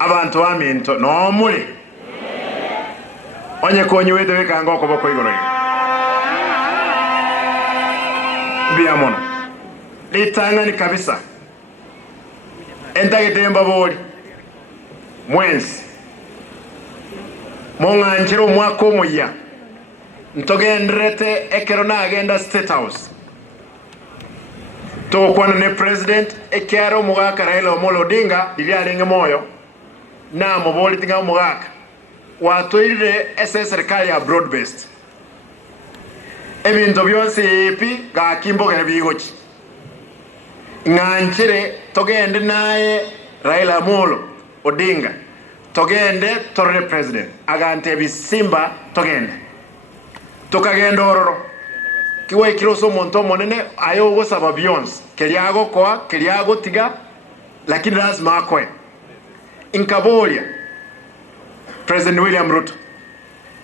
abantu aminto no muli onye konyi wete wekanga okoboko igoro biamono litangani kabisa entagetemba boli mwensi monganjiro mwaka omuya ntogendrete ekero nagenda State House tokwana ne president ekyaro mugaka Raila Amolo Odinga lili alenge moyo na muboli tinga mugaka watoire serikali ya broad based ebintu byose ipi ga kimbogera bigoki nganjire togende naye Raila Amolo Odinga togende torre president agante bisimba togende tokagenda ororo kiwe kiroso monto monene ayo gosaba Beyonce keliago kwa keliago tiga lakini lazima akwe inkabolia President William Ruto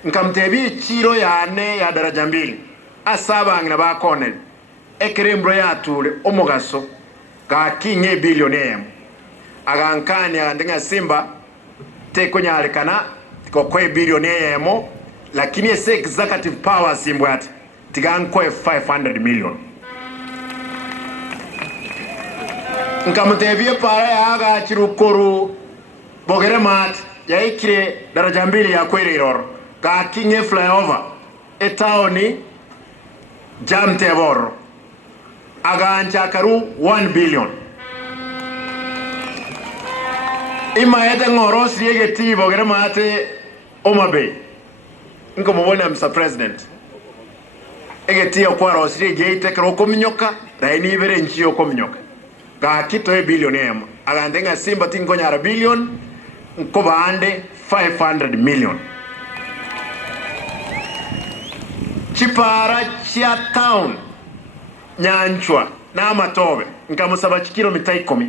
nkamtebi chiro yane ya daraja mbili asaba ngina ba Cornell ekerembro yatule omugaso ka kinge billionaire agankani andinga simba tekonyalekana ko kwe billionaire yemo lakini ese executive power simbwati tigankwe 500 million nkamtebie para yaga chirukuru bogere mat yaikire daraja mbili ya kwereroro ka kinge flyover etaoni jamteboro agancha karu 1 billion ima ete ngorosi yegeti bogere mate Omabay nko mubona Mr. President egeti okwaro siri gate kero kominyoka raini ibere nchiyo kominyoka ga kito billionaire agandenga simba tingonyara billion nko baande 500 million chipara chia town nyanchwa na matobe nkamusaba kilomita 10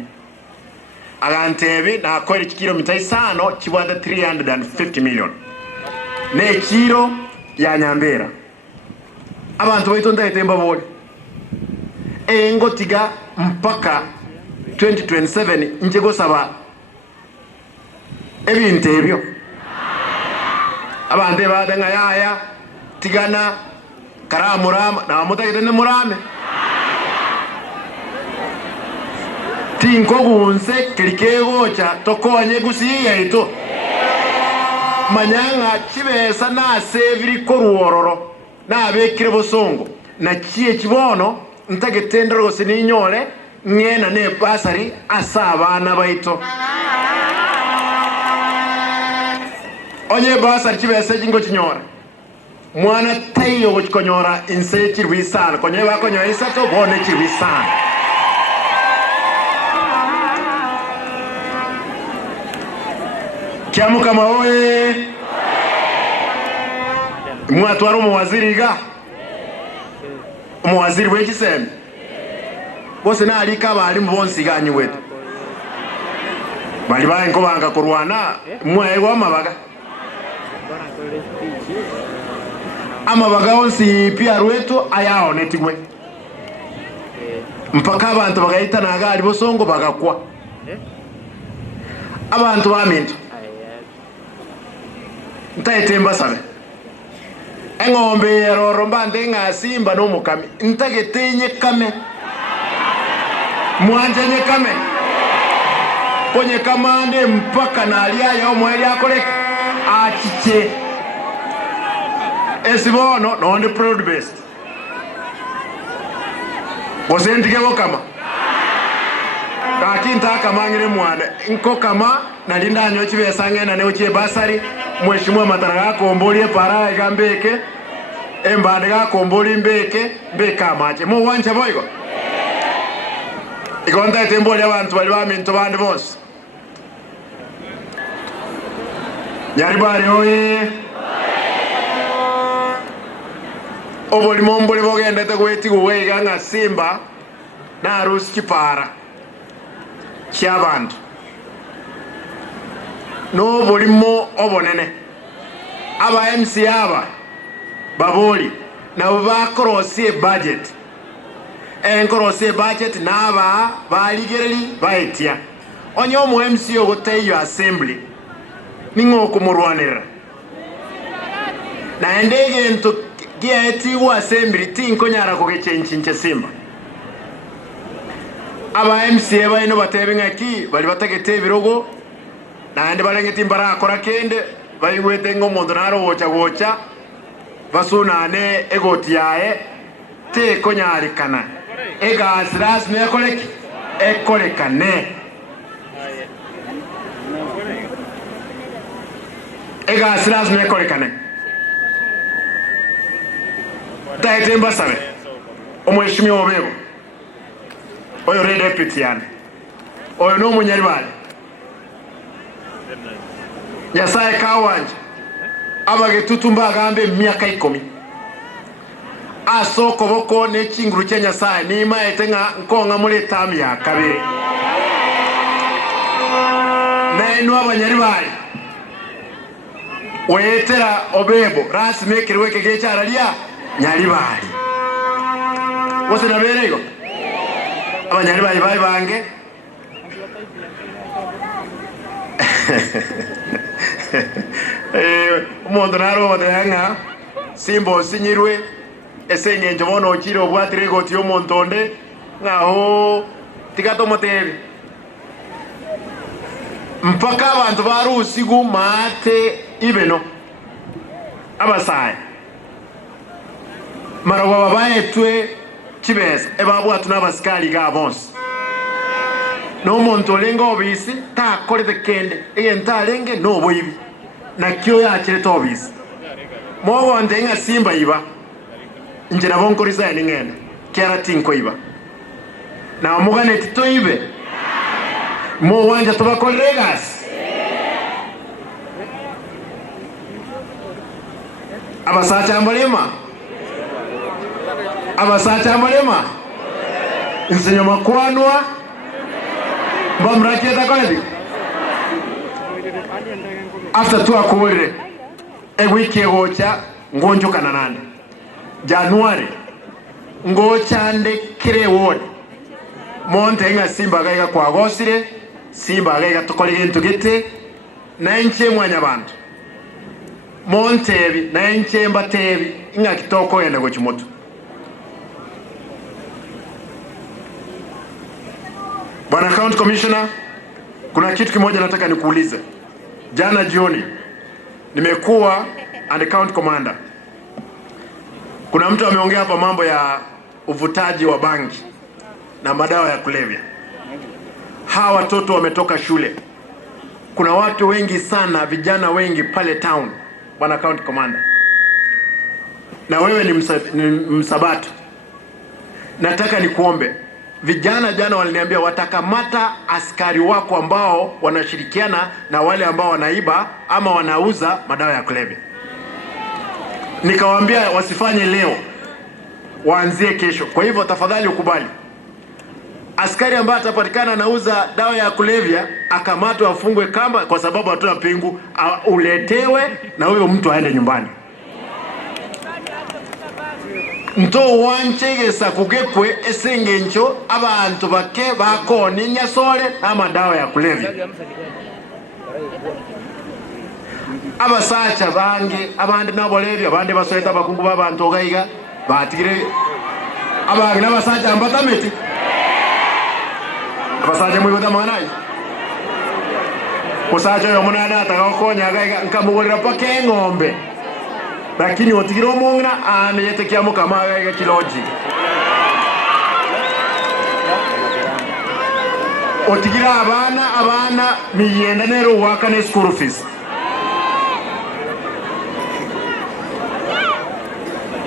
agantebi na akwere kilomita 5 chibwada 350 million ne kiro ya Nyambera abantu baitonda etemba boli engo tiga mpaka 2027 njego saba ebintu ebyo abande badanga yaya tigana karamurama na mutagene murame tinko gunse kelikegocha tokonye gusiya ito manyanga chibesa na seviri koruororo na bekire bosongo na chie chibono ntagetendero gose ninyole ngena ne basari asabana baito onye basari chibesa jingo chinyora mwana tayo gochikonyora inse chirwisana konye bakonyo isato bone chirwisana Kiamu kama oye mwatwaro muwaziri ga muwaziri wekiseme bose na alika bali mbonsi ganyi wetu bali baye nkobanga kurwana mwe wa mabaga amabaga onsi pia rwetu ayao netigwe mpaka abantu bagaita na gali bosongo bagakwa abantu baminto ntayetemba sabe engombe yeroro mbande ngasimba no mukami ntagetenye kame mwanje kame konye kamande mpaka na alia ya omweli akole achiche esibono no ndi proud best bosentike kama kakinta kamangire mwana nko kama nalinda nyo chibesa ngena ne uche basari Mheshimiwa Mataraga kombolie para gambeke embande ga komboli mbeke mbeka mache mo wancha boygo ikonta tembole abantu bali baminto bandi bose nyari bari oye oboli mombole bogenda tegweti kuwega nga simba na rusi kipara kyabantu no bolimo obonene aba MC aba baboli na bakorosie budget enkorosie budget naba baligereri baetia onyo mu MC ogoteyo assembly ningo kumurwanira na endege nto giaeti wa assembly tinko nyara ko gechenche Simba aba MC baino batebinga ki bali batagete birogo na ande balengeti mbara akora kende bayigwete ngo mondo naro wocha basunane egoti yae te konyari kana ega siras ne koleki ekolekane ega siras ne kolekane taite mbasabe omweshimiwa obego oyo re deputy yana oyo no munyaribale Nyasaye kawanje abage tutumba agambe myaka 10 asoko boko ne chinguru kya Nyasaye nima etenga nkonga muri tami ya kabiri naino abanyaribale wetera obebo rasi mekirwe kegecha ralia nyaribale wose naberego abanyaribale bayi bange umuntu naro badanga Simba sinyirwe esenge njobono okiro obwatire goti omontonde ngaho tikato moteri mpaka abantu barusigu mate ibeno abasaye marawa babaye twe kibeza ebabwa tunabasikali ga bonse no muntu lengo obisi ta kolete kende egenta lenge no boyibi na kyo yakire tobisi mobo ndenga Simba iba nje nabonkoriza ya ningene kiara tinko iba na omugane titoibe mo wanja tobakolegas abasacha ambalema nsenyo makwanwa mbamrakie takoledi after tu akolere wiki egocha ngonjuka nanande January ngochande kire word monte nga Simba gaiga kwa gosire Simba gaiga tokolege ntugete na nche mwanya bantu montebi na nche mbatebi inga kitoko yenda gochimoto Bwana County Commissioner, kuna kitu kimoja nataka nikuulize. Jana jioni nimekuwa and county commander. Kuna mtu ameongea hapa mambo ya uvutaji wa bangi na madawa ya kulevya. Hawa watoto wametoka shule. Kuna watu wengi sana, vijana wengi pale town, Bwana County Commander. Na wewe ni msabato. Nataka nikuombe. Vijana jana waliniambia watakamata askari wako ambao wanashirikiana na wale ambao wanaiba ama wanauza madawa ya kulevya. Nikawaambia wasifanye leo, waanzie kesho. Kwa hivyo tafadhali ukubali. Askari ambaye atapatikana anauza dawa ya kulevya akamatwe, afungwe kamba kwa sababu hatuna pingu, uletewe na huyo mtu aende nyumbani. Nto wanchegesa kugekwe esengencho abantu bake bakoni nyasole amadawa ya kulevya. Abasacha bange abandi nabolevya abandi basoeta bakungu babantu ogaiga batigire abange nabasacha ambatameti abasacha mwibota manayi kusacha yo munana atakakonya agaiga nkamugolera pake ngombe lakini otigire omungna ameyete kiamo kama agaiga kiloji otigire abana miyenda nero waka ne school fees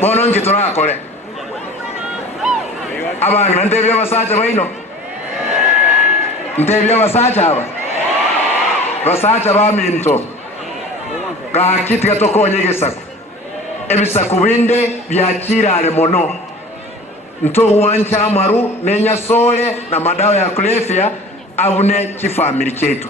bono nkitura akole abana ndebya basacha baino ndebya basacha aba basacha ba minto ga kitika tokonyegesako ebisaku binde byakirale mono nto wancha amaru nenya sole na madawa ya kulevya abune kifamili chetu.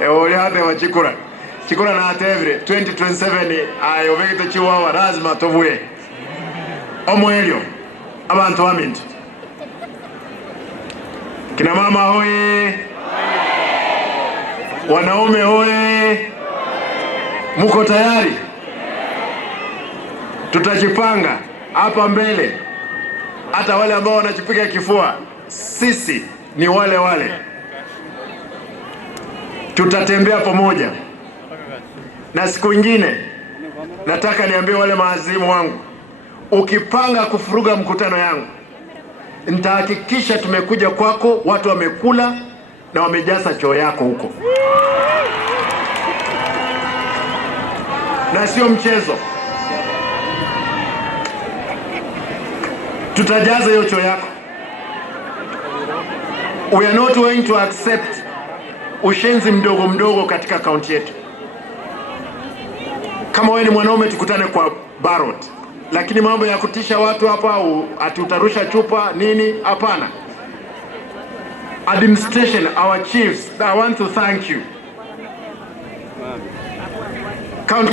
Ewe hate wa chikura na atevre 2027 ayovekito chiwawa lazima tovuye omo helio abantu wamintu. Kina mama hoye, wanaume hoye, muko tayari? Tutajipanga hapa mbele. Hata wale ambao wanajipiga kifua, sisi ni wale wale. Tutatembea pamoja. Na siku nyingine nataka niambie wale maazimu wangu, ukipanga kufuruga mkutano yangu, nitahakikisha tumekuja kwako, watu wamekula na wamejaza choo yako huko. Na sio mchezo. Tutajaza hiyo choo yako. We are not going to accept ushenzi mdogo mdogo katika kaunti yetu. Kama wewe ni mwanaume tukutane kwa ballot. Lakini mambo ya kutisha watu hapa ati utarusha chupa nini, hapana. Administration, our chiefs, I want to thank you.